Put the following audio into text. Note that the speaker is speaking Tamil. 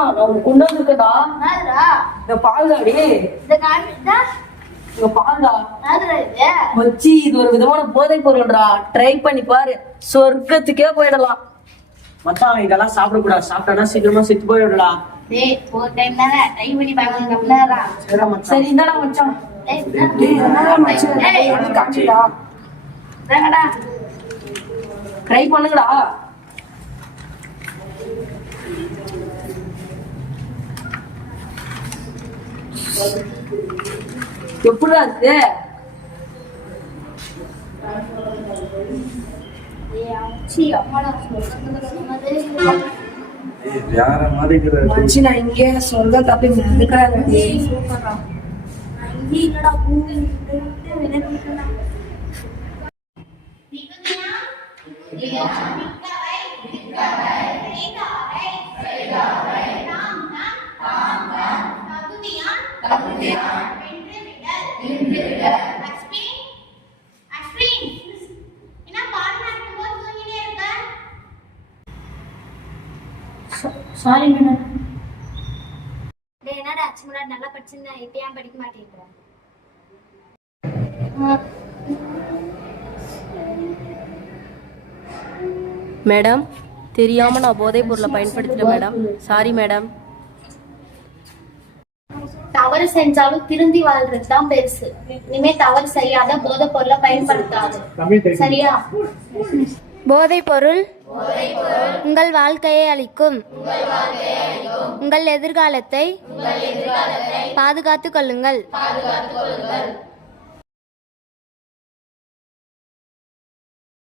மச்சான் நான் கொண்டு வந்திருக்கடா. இந்த பால்காடி இங்க பால்டா வச்சு இது ஒரு விதமான போதை பொருள்டா. ட்ரை பண்ணி பாரு, சொர்க்கத்துக்கே போயிடலாம். மச்சான் இதெல்லாம் சாப்பிடக்கூடாது, சாப்பிட்டா சீக்கிரமா செத்து போயிடலாம். சரி இந்தாடா மச்சான். ட்ரை பண்ணுங்கடா. எப்படிடா இருக்கு? வேற மாதிரி நான் இங்கே சொல்ல தப்பி சாரி மேடம். என்னடா ஆச்சு? முன்னாடி நல்லா படிச்சிருந்தா இப்ப ஏன் படிக்க மாட்டேங்கிற? மேடம், தெரியாம நான் போதைப் பொருளை பயன்படுத்திட்டேன் மேடம். Sorry madam. தவறு செஞ்சாலும் திருந்தி வாழ்றது தான் பெருசு. இனிமே தவறு செய்யாத போதைப் பொருளை பயன்படுத்தாது, சரியா? போதைப் பொருள் உங்கள் வாழ்க்கையை அளிக்கும். உங்கள் எதிர்காலத்தை பாதுகாத்துக் கொள்ளுங்கள்.